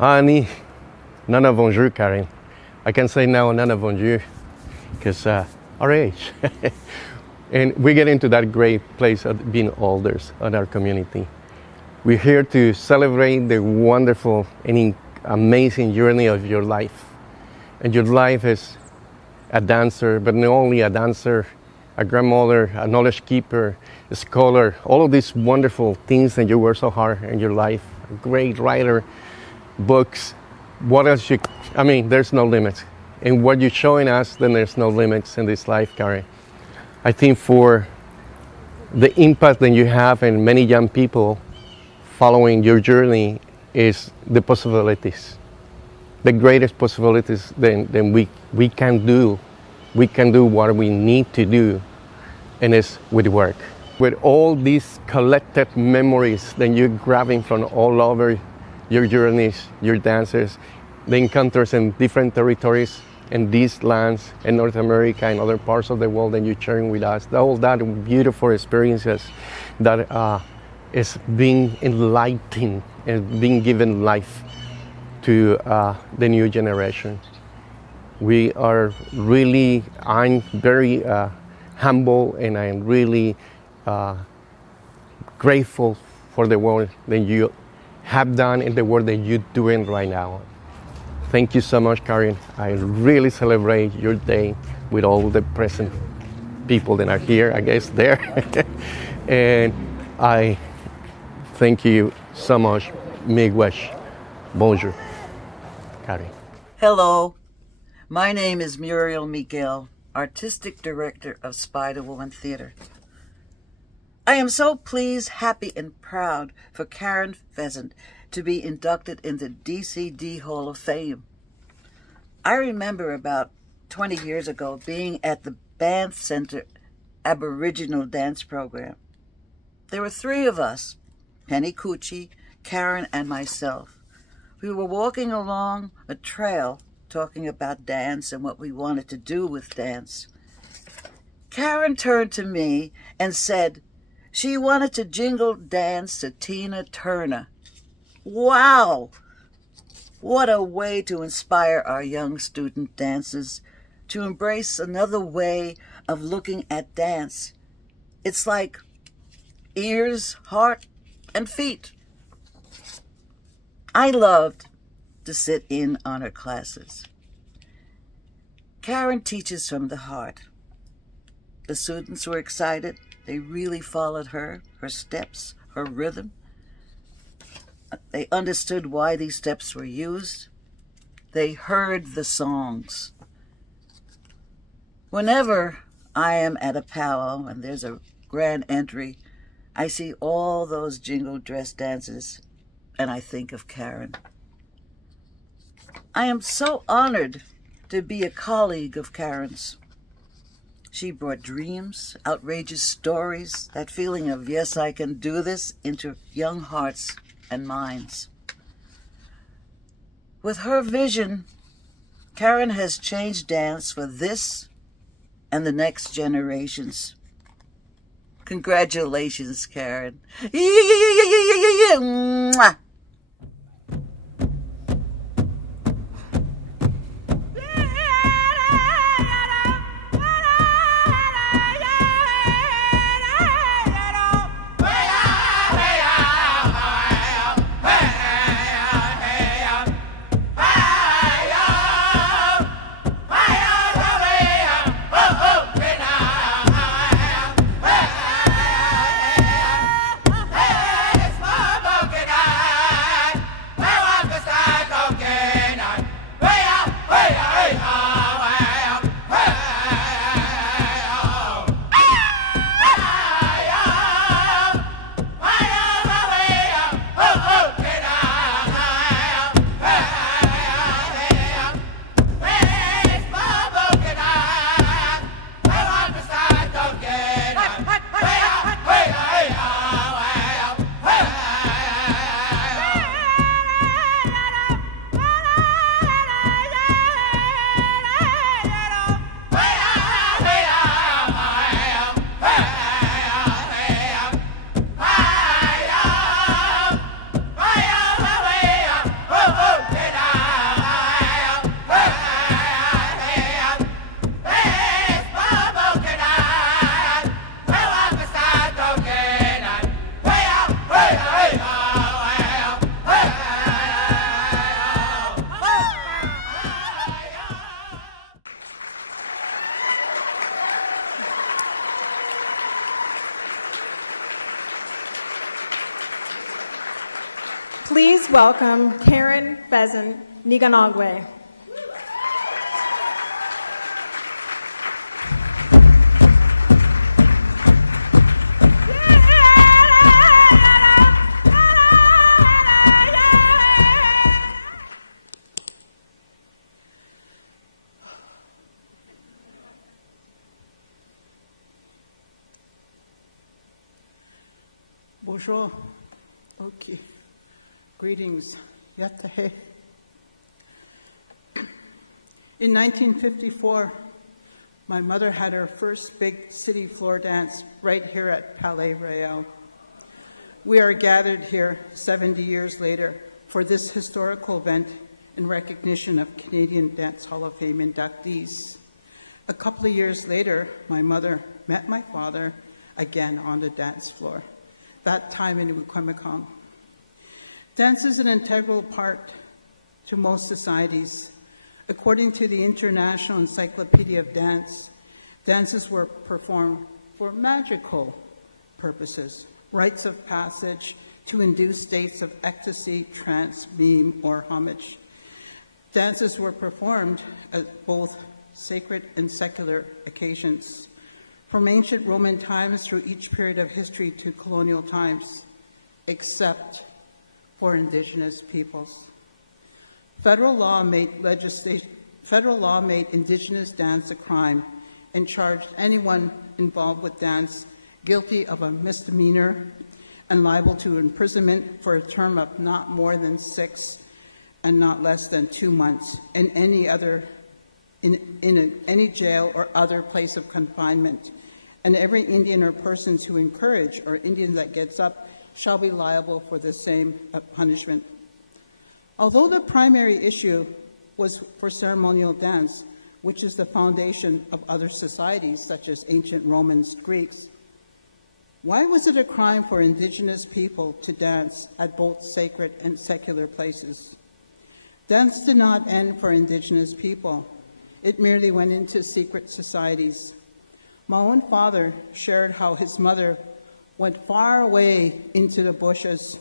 Ani, Nana bonjour, Karen. I can say now Nana bonjour because our age. And we get into that great place of being elders in our community. We're here to celebrate the wonderful and amazing journey of your life. And your life is a dancer, but not only a dancer, a grandmother, a knowledge keeper, a scholar, all of these wonderful things that you work so hard in your life. A great writer, books, what else there's no limits. And what you're showing us, then there's no limits in this life, Karen. I think for the impact that you have in many young people following your journey is the possibilities. The greatest possibilities than we can do. We can do what we need to do, and it's with work. With all these collected memories that you're grabbing from all over your journeys, your dances, the encounters in different territories, in these lands, in North America and other parts of the world that you're sharing with us, all that beautiful experiences that is being enlightened and being given life to the new generation. I'm very humble, and I'm really grateful for the work that you have done and the work that you're doing right now. Thank you so much, Karen. I really celebrate your day with all the present people that are here, I guess, there. And I thank you so much. Miigwech. Bonjour, Karen. Hello. My name is Muriel Miguel, Artistic Director of Spider-Woman Theater. I am so pleased, happy, and proud for Karen Pheasant to be inducted in the DCD Hall of Fame. I remember about 20 years ago being at the Banff Center Aboriginal Dance Program. There were 3 of us, Penny Couture, Karen, and myself. We were walking along a trail talking about dance and what we wanted to do with dance. Karen turned to me and said she wanted to jingle dance to Tina Turner. Wow! What a way to inspire our young student dancers to embrace another way of looking at dance. It's like ears, heart, and feet. I loved to sit in on her classes. Karen teaches from the heart. The students were excited. They really followed her steps, her rhythm. They understood why these steps were used. They heard the songs. Whenever I am at a powwow and there's a grand entry, I see all those jingle dress dancers and I think of Karen. I am so honored to be a colleague of Karen's. She brought dreams, outrageous stories, that feeling of, yes, I can do this, into young hearts and minds. With her vision, Karen has changed dance for this and the next generations. Congratulations, Karen. Mwah. welcome Karen Pheasant-Neganigwane. Bonjour. Okay. Greetings. Yatahe. In 1954, my mother had her first big city floor dance right here at Palais Royal. We are gathered here 70 years later for this historical event in recognition of Canadian Dance Hall of Fame inductees. A couple of years later, my mother met my father again on the dance floor, that time in Wiikwemikoong. Dance is an integral part to most societies. According to the International Encyclopedia of Dance, dances were performed for magical purposes, rites of passage to induce states of ecstasy, trance, meme, or homage. Dances were performed at both sacred and secular occasions, from ancient Roman times through each period of history to colonial times, except for Indigenous peoples. Federal law made Indigenous dance a crime and charged anyone involved with dance guilty of a misdemeanor and liable to imprisonment for a term of not more than 6 and not less than 2 months in any jail or other place of confinement. And every Indian or persons who encourage or Indian that gets up shall be liable for the same punishment. Although the primary issue was for ceremonial dance, which is the foundation of other societies such as ancient Romans, Greeks, why was it a crime for Indigenous people to dance at both sacred and secular places? Dance did not end for Indigenous people. It merely went into secret societies. My own father shared how his mother went far away into the bushes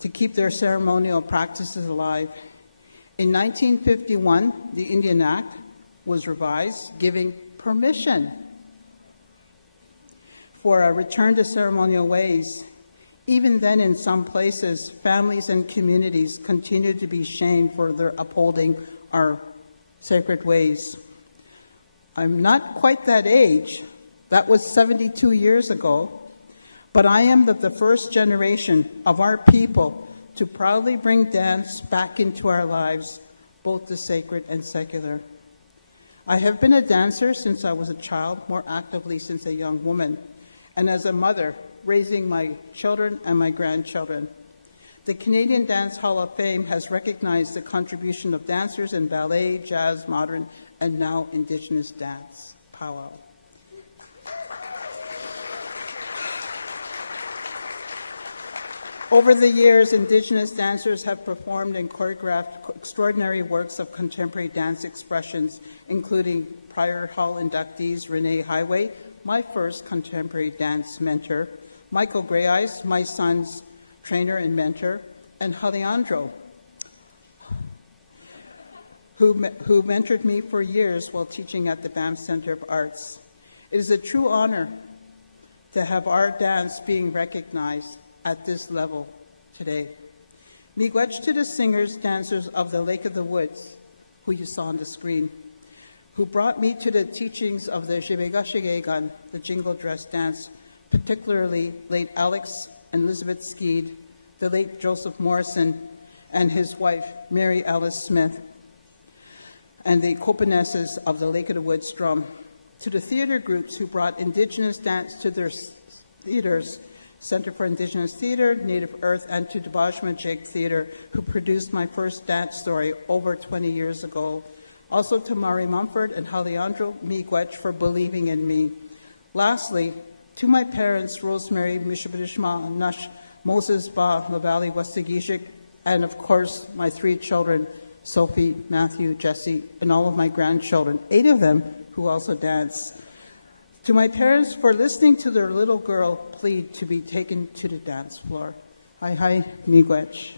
to keep their ceremonial practices alive. In 1951, the Indian Act was revised, giving permission for a return to ceremonial ways. Even then, in some places, families and communities continued to be shamed for their upholding our sacred ways. I'm not quite that age. That was 72 years ago. But I am the first generation of our people to proudly bring dance back into our lives, both the sacred and secular. I have been a dancer since I was a child, more actively since a young woman, and as a mother, raising my children and my grandchildren. The Canadian Dance Hall of Fame has recognized the contribution of dancers in ballet, jazz, modern, and now Indigenous dance, Powwow. Over the years, Indigenous dancers have performed and choreographed extraordinary works of contemporary dance expressions, including prior Hall inductees Renee Highway, my first contemporary dance mentor, Michael Grey Eyes, my son's trainer and mentor, and Alejandro, who mentored me for years while teaching at the Banff Center of Arts. It is a true honor to have our dance being recognized at this level today. Miigwech to the singers, dancers of the Lake of the Woods, who you saw on the screen, who brought me to the teachings of the Jibegashigegan, the jingle dress dance, particularly late Alex and Elizabeth Skeed, the late Joseph Morrison, and his wife, Mary Alice Smith, and the Kopanesses of the Lake of the Woods drum, to the theater groups who brought Indigenous dance to their theaters, Center for Indigenous Theater, Native Earth, and to Debajamajig Theater, who produced my first dance story over 20 years ago. Also to Mari Mumford and Alejandro Miigwech for believing in me. Lastly, to my parents, Rosemary Mishabishma, Nash, Moses Ba, Mavali Wasagishik, and of course, my 3 children, Sophie, Matthew, Jesse, and all of my grandchildren, 8 of them who also dance. To my parents for listening to their little girl plead to be taken to the dance floor. Hi, Miigwech.